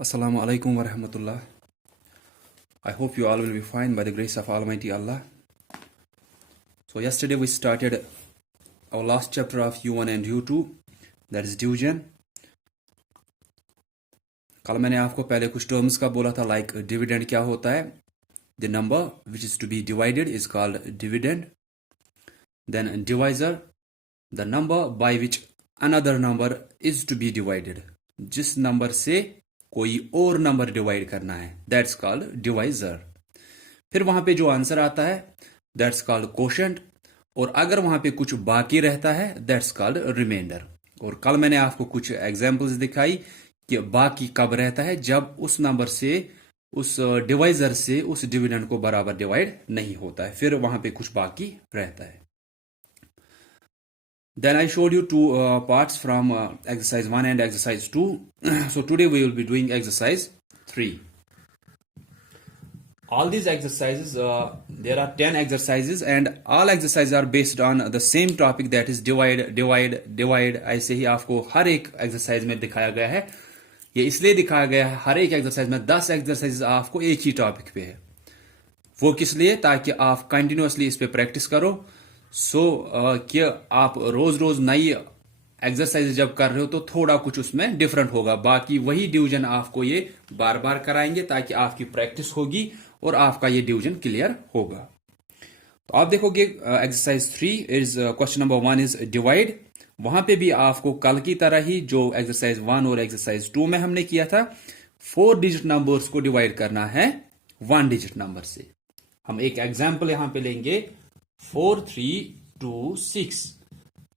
Assalamu alaikum wa rahmatullah. I hope you all will be fine by the grace of Almighty Allah. So yesterday we started our last chapter of U1 and U2, that is division. कल मैंने आपको पहले कुछ terms का बोला था like dividend क्या होता है. The number which is to be divided is called dividend. Then divisor, the number by which another number is to be divided. जिस नंबर से कोई और नंबर डिवाइड करना है, दैट्स कॉल्ड डिवाइजर. फिर वहां पे जो आंसर आता है दैट्स कॉल्ड कोशेंट, और अगर वहां पे कुछ बाकी रहता है दैट्स कॉल्ड रिमाइंडर. और कल मैंने आपको कुछ एग्जांपल्स दिखाई कि बाकी कब रहता है, जब उस नंबर से उस डिवाइजर से उस डिविडेंड को बराबर डिवाइड नहीं होता है, फिर वहां पे कुछ बाकी रहता है. Then I showed you two parts from exercise 1 and exercise 2. So today we will be doing exercise 3. All these exercises, there are 10 exercises and all exercises are based on the same topic, that is divide. ऐसे ही आपको हर एक exercise में दिखाया गया है. ये इसलिए दिखाया गया है हर एक exercise में 10 exercises आपको एक ही topic पे है. वो किस लिए? ताकि आप continuously इस पे प्रैक्टिस करो. कि आप रोज रोज नई एक्सरसाइज जब कर रहे हो तो थोड़ा कुछ उसमें डिफरेंट होगा. बाकी वही डिवीजन आपको ये बार बार कराएंगे ताकि आपकी प्रैक्टिस होगी और आपका ये डिवीजन क्लियर होगा. तो आप देखोगे exercise 3 is question number 1 is divide. वहां पे भी आपको कल की तरह ही जो एक्सरसाइज 1 और एक्सरसाइज 2 में हमने किया था, 4 डिजिट नंबर्स को डिवाइड करना है 1 डिजिट नंबर से. हम एक एग्जाम्पल यहां पे लेंगे 4326.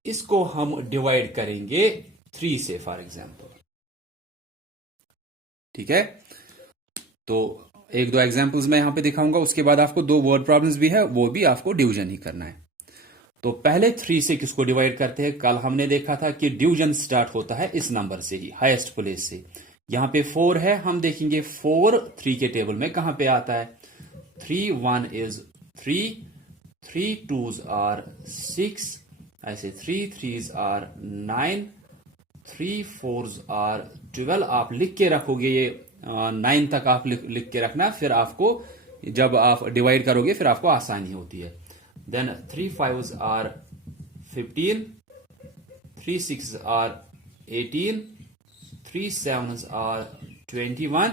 इसको हम डिवाइड करेंगे 3 से फॉर एग्जाम्पल. ठीक है, तो एक दो एग्जाम्पल्स मैं यहां पे दिखाऊंगा, उसके बाद आपको 2 वर्ड प्रॉब्लम्स भी है, वो भी आपको डिवीजन ही करना है. तो पहले 3 से किसको डिवाइड करते हैं? कल हमने देखा था कि डिवीजन स्टार्ट होता है इस नंबर से ही, हाईएस्ट प्लेस से. यहां पे 4 है, हम देखेंगे 4 3 के टेबल में कहां पे आता है. 3 1 इज 3, 3 2s are 6, ऐसे 3 3s are 9, 3 4s are 12. आप लिख के रखोगे, ये 9 तक आप लिख के रखना, फिर आपको जब आप डिवाइड करोगे फिर आपको आसानी होती है. Then 3 5s are 15, 3 6s are 18, 3 7s are 21.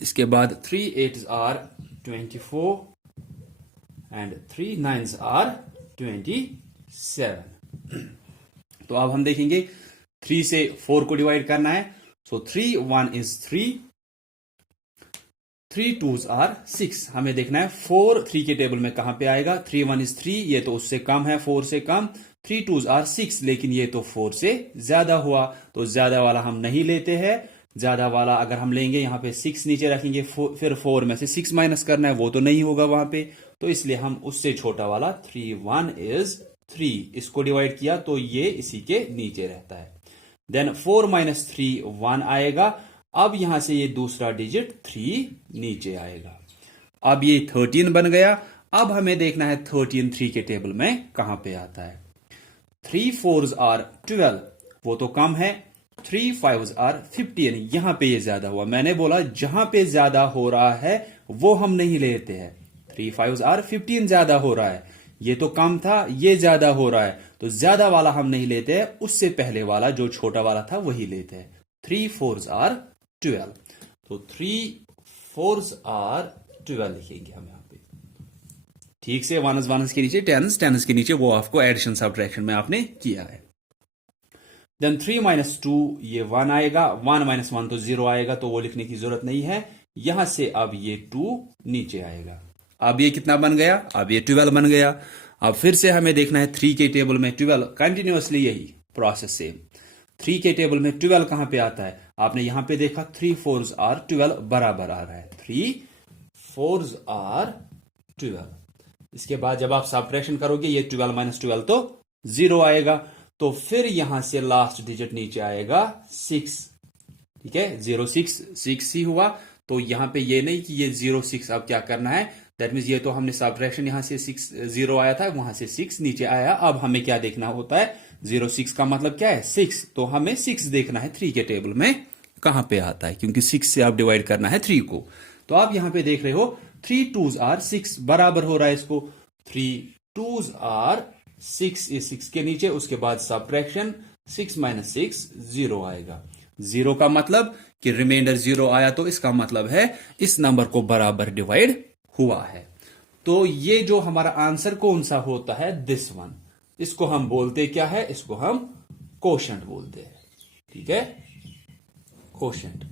इसके बाद 3 8s are 24 and 3 9s are 27. तो अब हम देखेंगे 3 से 4 को डिवाइड करना है. सो 3 1 is 3, 3 2s are 6. हमें देखना है 4 3 के टेबल में कहां पे आएगा. 3 1 is 3, ये तो उससे कम है, 4 से कम. 3 2s are 6, लेकिन ये तो 4 से ज्यादा हुआ, तो ज्यादा वाला हम नहीं लेते हैं. ज्यादा वाला अगर हम लेंगे यहां पे 6 नीचे रखेंगे, फिर 4 में से 6 माइनस करना है, वो तो नहीं होगा वहां पे, तो इसलिए हम उससे छोटा वाला 3 1 is 3 इसको डिवाइड किया, तो ये इसी के नीचे रहता है. देन 4 माइनस 3 1 आएगा. अब यहां से ये दूसरा डिजिट 3 नीचे आएगा. अब ये 13 बन गया. अब हमें देखना है 13 3 के टेबल में कहां पे आता है. 3 4s are 12, वो तो कम है. 3 5s are 15, यहां पे ये ज्यादा हुआ. मैंने बोला जहां पे ज्यादा हो रहा है वो हम नहीं लेते हैं. 3 5s are 15 ज्यादा हो रहा है, ये तो कम था, ये ज्यादा हो रहा है, तो ज्यादा वाला हम नहीं लेते हैं, उससे पहले वाला जो छोटा वाला था वही लेते हैं. 3 4s are 12, तो 3 4s are 12 लिखेंगे हम यहां पे. ठीक से 1s के नीचे 10s के नीचे, वो आपको एडिशन सब्ट्रैक्शन में आपने किया है. देन 3 माइनस 2, ये 1 आएगा. 1 माइनस 1 तो 0 आएगा, तो वो लिखने की जरूरत नहीं है. यहां से अब ये 2 नीचे आएगा. अब ये कितना बन गया? अब ये 12 बन गया. अब फिर से हमें देखना है 3 के टेबल में 12, कंटिन्यूअसली यही प्रोसेस सेम. 3 के टेबल में 12 कहां पे आता है? आपने यहां पे देखा 3 4s are 12 बराबर आ रहा है. 3 4s are 12. इसके बाद जब आप सब्ट्रैक्शन करोगे, ये 12 माइनस 12 तो 0 आएगा, तो फिर यहां से लास्ट डिजिट नीचे आएगा 6. ठीक है, 0 6 6 ही हुआ. तो यहां पे ये नहीं कि ये 0 6, अब क्या करना है, दैट मीन्स ये तो हमने सब्ट्रैक्शन यहां से 6 0 आया था, वहां से 6 नीचे आया. अब हमें क्या देखना होता है, 0 6 का मतलब क्या है 6, तो हमें 6 देखना है 3 के टेबल में कहां पे आता है, क्योंकि 6 से आप डिवाइड करना है 3 को। तो आप यहां पे देख रहे हो 3 2s आर 6 बराबर हो रहा है इसको 3 2s आर 6 इस 6 के नीचे, उसके बाद सब्ट्रैक्शन 6 - 6 0 आएगा। 0 का मतलब कि रिमाइंडर 0 आया, तो इसका मतलब है इस नंबर को बराबर डिवाइड हुआ है। तो ये जो हमारा आंसर कौन सा होता है, दिस वन। इसको हम बोलते क्या है, इसको हम कोशेंट बोलते हैं। ठीक है, कोशेंट,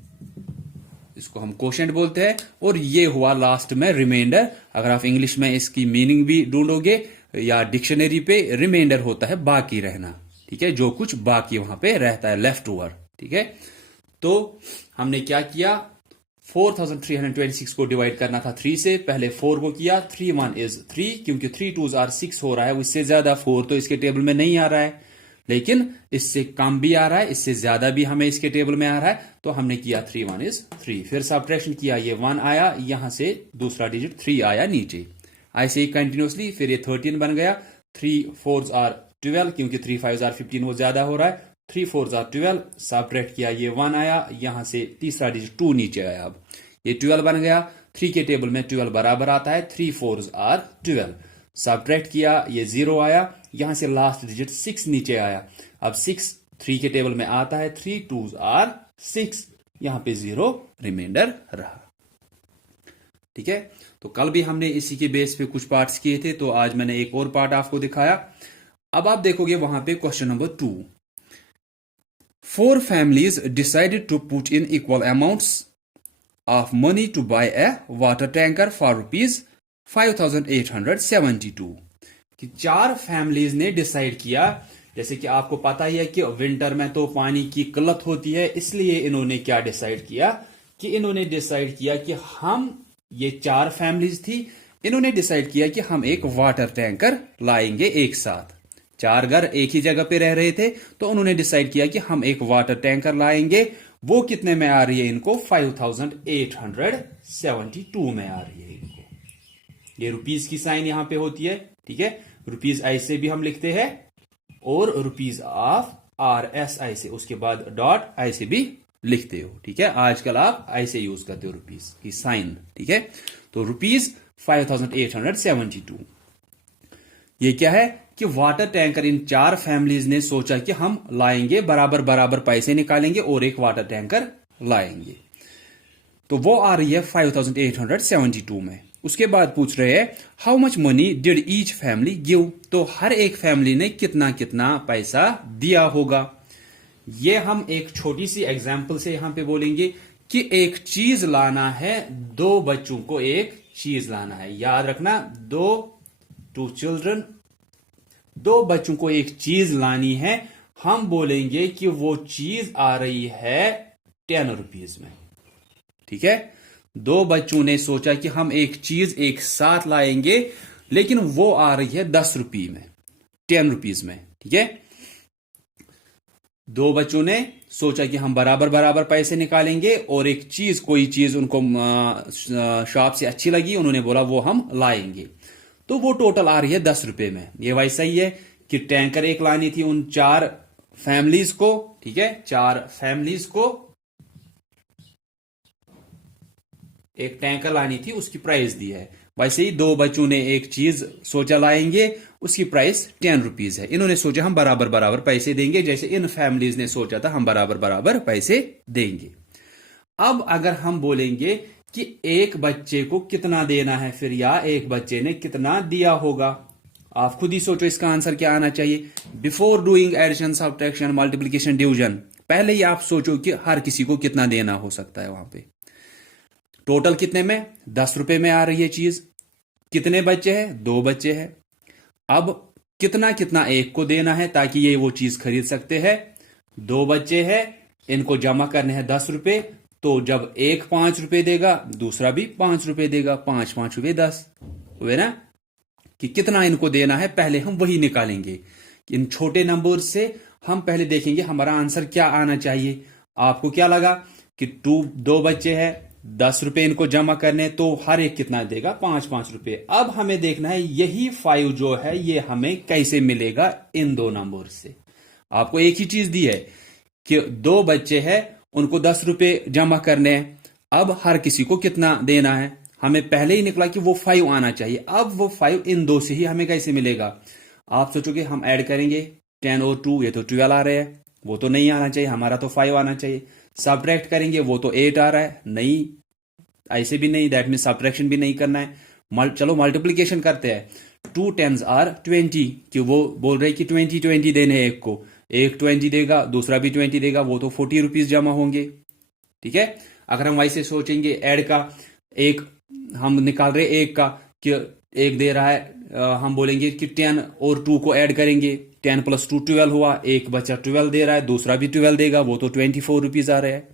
इसको हम कोशेंट बोलते हैं। और ये हुआ लास्ट में रिमाइंडर। अगर आप इंग्लिश में इसकी मीनिंग भी ढूंढोगे या डिक्शनरी पे, रिमाइंडर होता है बाकी रहना। ठीक है, जो कुछ बाकी वहां पे रहता है, लेफ्ट ओवर। ठीक है, तो हमने क्या किया, 4326 को डिवाइड करना था 3 से, पहले 4 को किया, 3 1 is 3, क्योंकि 3 2s आर 6 हो रहा है, इससे ज्यादा 4 तो इसके टेबल में नहीं आ रहा है, लेकिन इससे कम भी आ रहा है, इससे ज्यादा भी हमें इसके टेबल में आ रहा है, तो हमने किया 3 1 is 3। फिर सब्ट्रैक्शन किया, ये 1 आया, यहां से दूसरा डिजिट 3 आया नीचे, ऐसे ही कंटिन्यूसली। फिर ये 13 बन गया, 3 4s आर 12, क्योंकि 3 5s आर 15 वो ज्यादा हो रहा है, 3 4s आर 12, सब्ट्रैक्ट किया, ये 1 आया, यहां से तीसरा डिजिट 2 नीचे आया, अब ये 12 बन गया। 3 के टेबल में 12 बराबर आता है, 3 4s आर 12, सब्ट्रैक्ट किया, ये 0 आया, यहां से लास्ट डिजिट 6 नीचे आया। अब 6 3 के टेबल में आता है, 3 2s आर 6, यहां पे 0 रिमाइंडर रहा। ठीक है, तो कल भी हमने इसी के बेस पे कुछ पार्ट्स किए थे, तो आज मैंने एक और पार्ट आपको दिखाया। अब आप देखोगे वहां पे question number 2, 4 families decided to put in equal amounts of money to buy a water tanker for rupees 5872, कि 4 फैमिलीज ने डिसाइड किया, जैसे कि आपको पता ही है कि विंटर में तो पानी की किल्लत होती है, इसलिए इन्होंने क्या डिसाइड किया, कि इन्होंने डिसाइड किया कि हम, ये 4 फैमिलीज थी, इन्होंने डिसाइड किया कि हम एक वाटर टैंकर लाएंगे एक साथ। 4 घर एक ही जगह पे रह रहे थे, तो उन्होंने डिसाइड किया कि हम एक वाटर टैंकर लाएंगे। वो कितने में आ रही है इनको, 5872 में आ रही है इनको। ये रुपीज की साइन यहां पे होती है। ठीक है, रुपीज ऐसे भी हम लिखते हैं, और रुपीज ऑफ RS ऐसे, उसके बाद डॉट ऐसे भी लिखते हो। ठीक है, आजकल आप ऐसे यूज करते हो रुपीज की साइन। ठीक है, तो रुपीज 5872, ये क्या है कि वाटर टैंकर इन 4 फैमिलीज ने सोचा कि हम लाएंगे, बराबर बराबर पैसे निकालेंगे और एक वाटर टैंकर लाएंगे, तो वो आ रही है 5872 में। उसके बाद पूछ रहे हैं how much money did each family give, तो हर एक फैमिली ने कितना कितना पैसा दिया होगा। ये हम एक छोटी सी एग्जांपल से यहां पे बोलेंगे कि एक चीज लाना है, 2 बच्चों को एक चीज लाना है, याद रखना, 2 चिल्ड्रन, 2 बच्चों को एक चीज लानी है। हम बोलेंगे कि वो चीज आ रही है 10 रुपीज में। ठीक है, 2 बच्चों ने सोचा कि हम एक चीज एक साथ लाएंगे, लेकिन वो आ रही है 10 रुपये में, 10 रुपीज में। ठीक है, 2 बच्चों ने सोचा कि हम बराबर बराबर पैसे निकालेंगे, और एक चीज, कोई चीज उनको शॉप से अच्छी लगी, उन्होंने बोला वो हम लाएंगे, तो वो टोटल आ रही है 10 रुपए में। ये वैसा ही है कि टैंकर एक लानी थी उन 4 फैमिलीज को। ठीक है, 4 फैमिलीज को एक टैंकर लानी थी, उसकी प्राइस दी है। वैसे ही 2 बच्चों ने एक चीज सोचा लाएंगे, उसकी प्राइस 10 रुपीज है। इन्होंने सोचा हम बराबर बराबर पैसे देंगे, जैसे इन फैमिलीज ने सोचा था हम बराबर बराबर पैसे देंगे। अब अगर हम बोलेंगे कि एक बच्चे को कितना देना है फिर, या एक बच्चे ने कितना दिया होगा, आप खुद ही सोचो इसका आंसर क्या आना चाहिए। Before doing addition, subtraction, multiplication, division, पहले ही आप सोचो कि हर किसी को कितना देना हो सकता है। वहां पे टोटल कितने में, 10 रुपए में आ रही है चीज। कितने बच्चे हैं, 2 बच्चे हैं। अब कितना कितना एक को देना है ताकि ये वो चीज खरीद सकते हैं। 2 बच्चे हैं, इनको जमा करने हैं 10 रुपए, तो जब एक 5 रुपए देगा, दूसरा भी 5 रुपए देगा, 5 5 रुपए 10 हुए ना, कि कितना इनको देना है, पहले हम वही निकालेंगे। इन छोटे नंबर से हम पहले देखेंगे हमारा आंसर क्या आना चाहिए। आपको क्या लगा कि 2 बच्चे हैं, 10 रुपए इनको जमा करने, तो हर एक कितना देगा, 5 5 रुपए। अब हमें देखना है यही 5 जो है ये हमें कैसे मिलेगा इन 2 नंबर से। आपको एक ही चीज दी है कि 2 बच्चे हैं उनको 10 रुपए जमा करने हैं। अब हर किसी को कितना देना है, हमें पहले ही निकला कि वो 5 आना चाहिए। अब वो 5 इन दो से ही हमें कैसे मिलेगा? आप सोचोगे हम ऐड करेंगे 10 और 2, ये तो 12 आ रहे हैं, वो तो नहीं आना चाहिए, हमारा तो 5 आना चाहिए। सब्ट्रैक्ट करेंगे, वो तो 8 आ रहा है, नहीं ऐसे भी नहीं, दैट मीन सब्ट्रैक्शन भी नहीं करना है। चलो मल्टीप्लीकेशन करते हैं। 2 10s आर 20, कि वो बोल रहे कि 20 देने हैं एक को, एक 20 देगा, दूसरा भी 20 देगा, वो तो 40 रुपीज जमा होंगे। ठीक है, अगर हम वैसे सोचेंगे ऐड का, एक हम निकाल रहे एक का, कि एक दे रहा है, हम बोलेंगे कि 10 और 2 को ऐड करेंगे, 10 + 2 12 हुआ, एक बच्चा 12 दे रहा है, दूसरा भी 12 देगा, वो तो 24 रुपीज आ रहे हैं।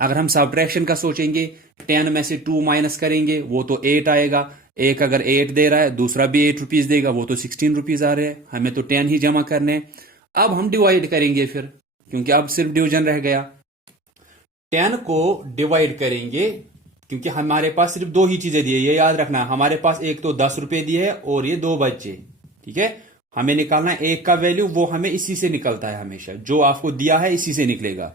अगर हम सब्ट्रैक्शन का सोचेंगे, 10 में से 2 माइनस करेंगे, वो तो 8 आएगा, एक अगर 8 दे रहा है, दूसरा भी 8 रुपीज देगा, वो तो 16 रुपीज आ रहे हैं, हमें तो 10 ही जमा करने हैं। अब हम डिवाइड करेंगे फिर, क्योंकि अब सिर्फ डिवीजन रह गया। 10 को डिवाइड करेंगे, क्योंकि हमारे पास सिर्फ 2 ही चीजें दी है, ये याद रखना। हमारे पास एक तो 10 रुपए दिए है और ये 2 बच्चे। ठीक है, हमें निकालना है एक का वैल्यू, वो हमें इसी से निकलता है हमेशा, जो आपको दिया है इसी से निकलेगा,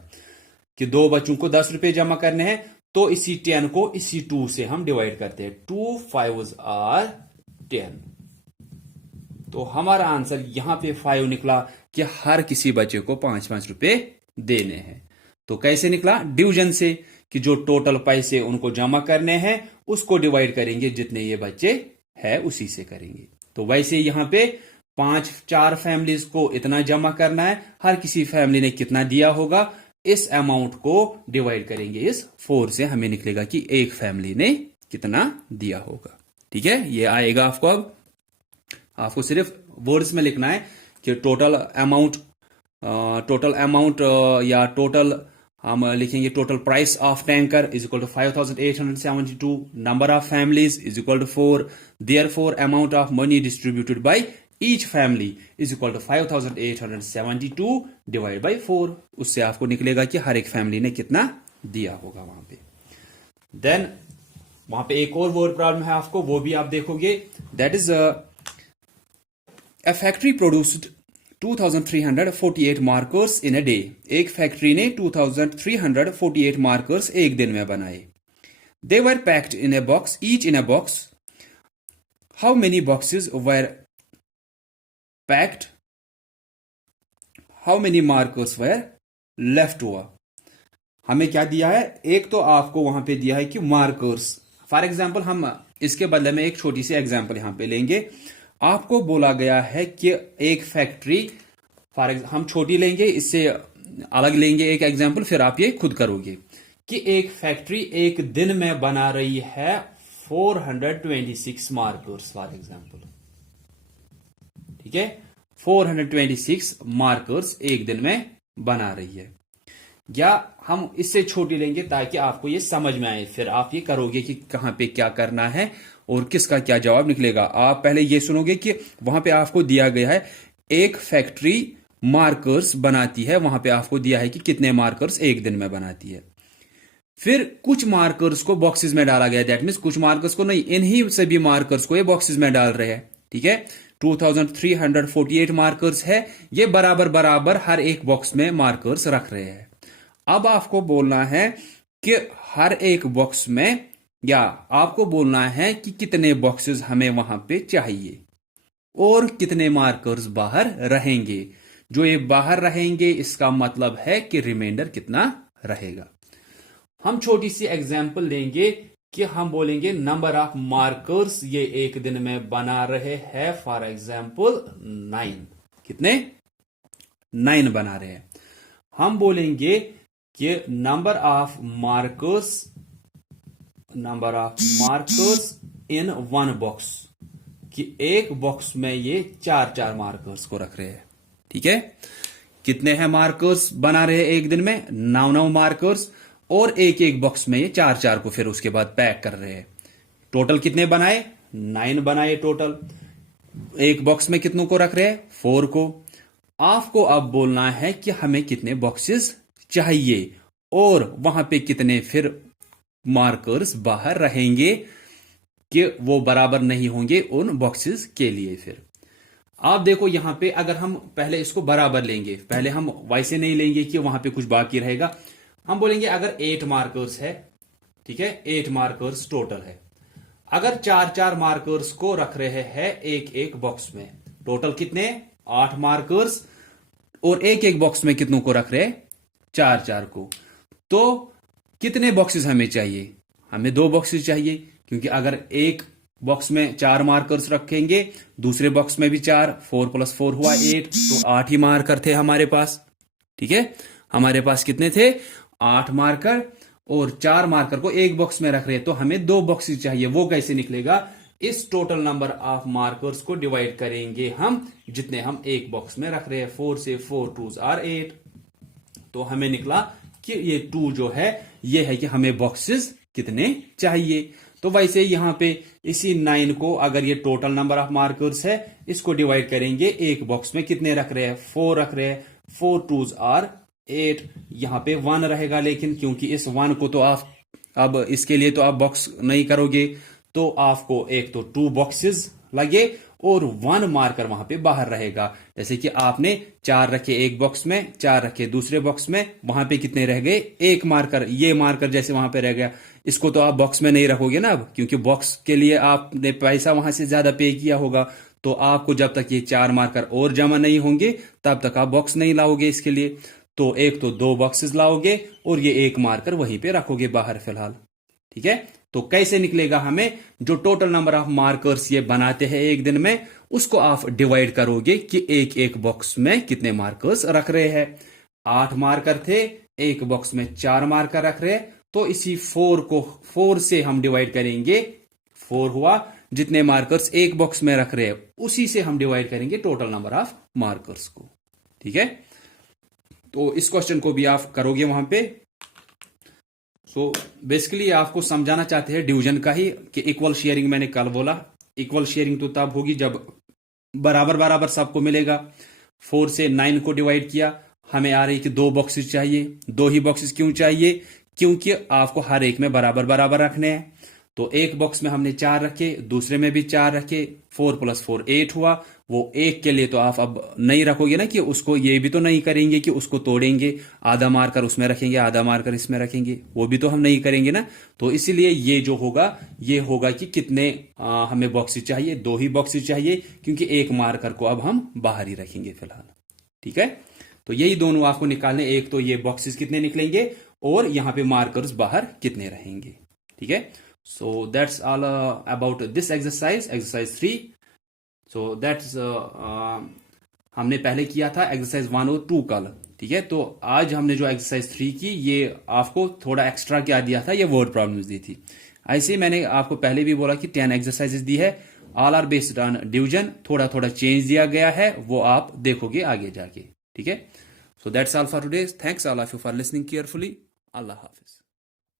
कि 2 बच्चों को 10 रुपए जमा करने हैं, तो इसी 10 को इसी 2 से हम डिवाइड करते हैं। 2 5s आर 10, तो हमारा आंसर यहां पे 5 निकला कि हर किसी बच्चे को 5-5 रुपए देने हैं। तो कैसे निकला? डिवीजन से, कि जो टोटल पैसे उनको जमा करने हैं उसको डिवाइड करेंगे, जितने ये बच्चे हैं उसी से करेंगे। तो वैसे यहां पे 4 फैमिलीज को इतना जमा करना है, हर किसी फैमिली ने कितना दिया होगा, इस अमाउंट को डिवाइड करेंगे इस 4 से, हमें निकलेगा कि एक फैमिली ने कितना दिया होगा। ठीक है, ये आएगा आपको। अब आपको सिर्फ वर्ड्स में लिखना है कि टोटल अमाउंट, या टोटल हम लिखेंगे total price of tanker is equal to 5872, number of families is equal to 4, therefore amount of money distributed by each family is equal to 5872 divide by 4। उससे आपको निकलेगा कि हर एक फैमिली ने कितना दिया होगा वहां पे। देन वहां पे एक और वर्ड प्रॉब्लम है आपको, वो भी आप देखोगे, that is a factory produced 2348 markers in a day. एक फैक्ट्री ने 2348 मार्कर्स एक दिन में बनाए। They were packed in a box, each in a box. How many boxes were packed, how many markers were left over. हमें क्या दिया है? एक तो आपको वहां पे दिया है कि मार्कर्स, फॉर एग्जाम्पल हम इसके बदले में एक छोटी सी एग्जाम्पल यहां पे लेंगे। आपको बोला गया है कि एक फैक्ट्री, फॉर एग्जाम्पल हम छोटी लेंगे, इससे अलग लेंगे एक एग्जाम्पल, फिर आप ये खुद करोगे, कि एक फैक्ट्री एक दिन में बना रही है 426 मार्कर्स फॉर एग्जाम्पल। ठीक है, 426 मार्कर्स एक दिन में बना रही है। या हम इससे छोटी लेंगे ताकि आपको ये समझ में आए, फिर आप ये करोगे कि कहां पे क्या करना है और किसका क्या जवाब निकलेगा। आप पहले ये सुनोगे कि वहां पे आपको दिया गया है एक फैक्ट्री मार्कर्स बनाती है, वहां पे आपको दिया है कि कितने मार्कर्स एक दिन में बनाती है। फिर कुछ मार्कर्स को बॉक्सेस में डाला गया, दैट मीन्स कुछ मार्कर्स को नहीं, इन्हीं सभी मार्कर्स को ये बॉक्सेस में डाल रहे हैं। ठीक है, 2348 मार्कर्स है, ये बराबर बराबर हर एक बॉक्स में मार्कर्स रख रहे हैं। अब आपको बोलना है कि हर एक बॉक्स में, या आपको बोलना है कि कितने बॉक्सेस हमें वहां पे चाहिए और कितने मार्कर्स बाहर रहेंगे। जो ये बाहर रहेंगे इसका मतलब है कि रिमाइंडर कितना रहेगा। हम छोटी सी एग्जांपल लेंगे कि हम बोलेंगे नंबर ऑफ मार्कर्स ये एक दिन में बना रहे हैं, फॉर एग्जांपल 9। कितने? 9 बना रहे हैं। हम बोलेंगे कि number of markers in one box, कि एक बॉक्स में ये 4 मार्कर्स को रख रहे हैं। ठीक है, कितने हैं मार्कर्स बना रहे हैं एक दिन में? 9 मार्कर्स, और एक एक बॉक्स में ये 4 को फिर उसके बाद पैक कर रहे हैं। टोटल कितने बनाए? 9 बनाए टोटल। एक बॉक्स में कितनों को रख रहे हैं? 4 को। आपको अब बोलना है कि हमें कितने बॉक्सेस चाहिए और वहां पे कितने फिर मार्कर्स बाहर रहेंगे, कि वो बराबर नहीं होंगे उन बॉक्सेस के लिए। फिर आप देखो यहां पे, अगर हम पहले इसको बराबर लेंगे, पहले हम वैसे नहीं लेंगे कि वहां पे कुछ बाकी रहेगा, हम बोलेंगे अगर 8 मार्कर्स है, ठीक है, 8 मार्कर्स टोटल है, अगर 4-4 मार्कर्स को रख रहे हैं एक एक बॉक्स में, टोटल कितने 8 मार्कर्स, और एक एक बॉक्स में कितनों को रख रहे 4-4 को, तो कितने बॉक्सेस हमें चाहिए? हमें 2 बॉक्सेस चाहिए, क्योंकि अगर एक बॉक्स में 4 मार्कर्स रखेंगे, दूसरे बॉक्स में भी 4, 4 + 4 हुआ 8, तो 8 ही मार्कर थे हमारे पास, ठीक है। हमारे पास कितने थे 8 मार्कर, और 4 मार्कर को एक बॉक्स में रख रहे, तो हमें 2 बॉक्सेस चाहिए। वो कैसे निकलेगा? इस टोटल नंबर ऑफ मार्कर्स को डिवाइड करेंगे हम जितने हम एक बॉक्स में रख रहे हैं। 4 से 4 2s are 8, तो हमें निकला कि ये 2 जो है ये है कि हमें बॉक्सेस कितने चाहिए। तो वैसे यहां पे इसी 9 को अगर ये टोटल नंबर ऑफ मार्कर्स है, इसको डिवाइड करेंगे एक बॉक्स में कितने रख रहे हैं 4 रख रहे हैं, 4 2s are 8, यहां पे 1 रहेगा, लेकिन क्योंकि इस 1 को तो आप अब इसके लिए तो आप बॉक्स नहीं करोगे, तो आपको एक तो 2 बॉक्सेस लगे और 1 मार्कर वहां पे बाहर रहेगा। जैसे कि आपने 4 रखे एक बॉक्स में, 4 रखे दूसरे बॉक्स में, वहां पे कितने रह गए 1 मार्कर, ये मार्कर जैसे वहां पे रह गया, इसको तो आप बॉक्स में नहीं रखोगे ना अब, क्योंकि बॉक्स के लिए आपने पैसा वहां से ज्यादा पे किया होगा, तो आपको जब तक ये 4 मार्कर और जमा नहीं होंगे तब तक आप बॉक्स नहीं लाओगे इसके लिए। तो एक तो 2 बॉक्सेस लाओगे और ये 1 मार्कर वहीं पे रखोगे बाहर फिलहाल, ठीक है। तो कैसे निकलेगा? हमें जो टोटल नंबर ऑफ मार्कर्स ये बनाते हैं एक दिन में, उसको आप डिवाइड करोगे कि एक एक बॉक्स में कितने मार्कर्स रख रहे हैं। 8 मार्कर थे, एक बॉक्स में 4 मार्कर रख रहे हैं, तो इसी 4 को 4 से हम डिवाइड करेंगे, 4 हुआ, जितने मार्कर्स एक बॉक्स में रख रहे हैं उसी से हम डिवाइड करेंगे टोटल नंबर ऑफ मार्कर्स को, ठीक है। तो इस क्वेश्चन को भी आप करोगे वहां पे। सो बेसिकली आपको समझाना चाहते हैं डिवीजन का ही, कि इक्वल शेयरिंग मैंने कल बोला, इक्वल शेयरिंग तो तब होगी जब बराबर बराबर सबको मिलेगा। 4 से 9 को डिवाइड किया, हमें आ रही कि 2 बॉक्सेस चाहिए। 2 ही बॉक्सेस क्यों चाहिए? क्योंकि आपको हर एक में बराबर बराबर रखने हैं। तो एक बॉक्स में हमने 4 रखे, दूसरे में भी 4 रखे, 4 + 4 8 हुआ। वो एक के लिए तो आप अब नहीं रखोगे ना, कि उसको ये भी तो नहीं करेंगे कि उसको तोड़ेंगे, आधा मार्कर उसमें रखेंगे आधा मार्कर इसमें रखेंगे, वो भी तो हम नहीं करेंगे ना। तो इसीलिए ये जो होगा ये होगा कि कितने हमें बॉक्सेस चाहिए, 2 ही बॉक्सेस चाहिए, क्योंकि एक मार्कर को अब हम बाहर ही रखेंगे फिलहाल, ठीक है। तो यही दोनों आपको निकालने, एक तो ये बॉक्सेस कितने निकलेंगे और यहां पे मार्कर्स बाहर कितने रहेंगे, ठीक है। So that's all about this exercise 3. So that's हमने पहले किया था एक्सरसाइज 1 और 2 कल, ठीक है। तो आज हमने जो एक्सरसाइज 3 की, ये आपको थोड़ा एक्स्ट्रा क्या दिया था, ये वर्ड प्रॉब्लम्स दी थी। ऐसे ही मैंने आपको पहले भी बोला कि 10 एक्सरसाइजेस दी है, all are based on division, थोड़ा थोड़ा चेंज दिया गया है, वो आप देखोगे आगे जाके, ठीक है। So that's all for today, thanks all of you for listening carefully, Allah Hafiz.